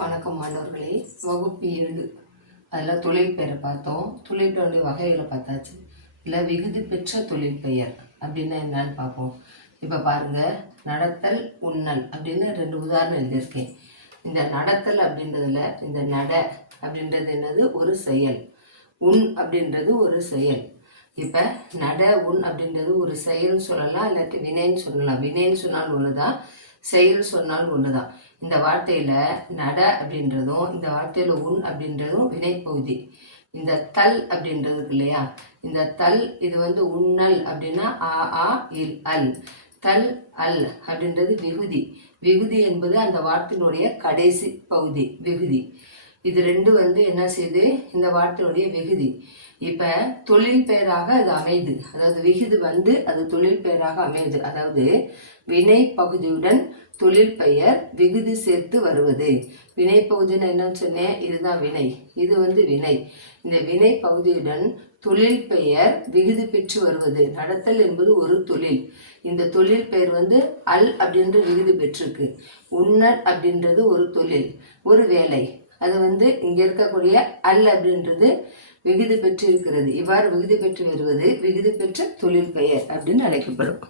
வணக்கம் மாணவர்களே வகுப்பு ஏழு. அதில் தொழிற்பெயரை பார்த்தோம். தொழிற்பெயருடைய வகைகளை பார்த்தாச்சு. இதில் விகுதி பெற்ற தொழிற்பெயர் அப்படின்னா என்னன்னு பார்ப்போம். இப்போ பாருங்க நடத்தல் உண்ணல் அப்படின்னு ரெண்டு உதாரணம் எழுதியிருக்கேன். இந்த நடத்தல் அப்படின்றதுல இந்த நட அப்படின்றது என்னது? ஒரு செயல். உன் அப்படின்றது ஒரு செயல். இப்போ நட உண் அப்படின்றது ஒரு செயல்னு சொல்லலாம் இல்லாட்டி வினைன்னு சொல்லலாம். வினைன்னு சொன்னால் ஒன்று தான் செயல் சொன்னால் ஒன்றுதான் இந்த வார்த்தையில் நட அப்படின்றதும் இந்த வார்த்தையில் உன் அப்படின்றதும் வினைப்பகுதி. இந்த தல் அப்படின்றதுக்கு இல்லையா? இந்த தல் இது வந்து உண்ணல் அப்படின்னா ஆ ஆ இல் அல். தல் அல் அப்படின்றது விகுதி. விகுதி என்பது அந்த வார்த்தையினுடைய கடைசி பகுதி விகுதி. இது ரெண்டு வந்து என்ன செய்யுது இந்த வார்த்தையுடைய வெகுதி. இப்போ தொழில் பெயராக அது அமையுது அதாவது விகுதி வந்து அது தொழில் பெயராக அமையுது அதாவது வினை பகுதியுடன் தொழில் பெயர் விகுதி சேர்த்து வருவது. வினை பகுதின்னு என்னன்னு சொன்னேன்? இதுதான் வினை. இது வந்து வினை. இந்த வினை பகுதியுடன் தொழில் பெயர் விகுதி பெற்று வருவது. நடத்தல் என்பது ஒரு தொழில். இந்த தொழில் பெயர் வந்து அல் அப்படின்ற விகுதி பெற்றிருக்கு. உண்ணல் அப்படின்றது ஒரு தொழில். ஒரு வேலை. அது வந்து இங்கே இருக்கக்கூடிய அல் அப்படின்றது விகுதி பெற்று இருக்கிறது இவ்வாறு விகுதி பெற்று வருவது விகுதி பெற்ற தொழில் பெயர் அப்படின்னு அழைக்கப்படும்.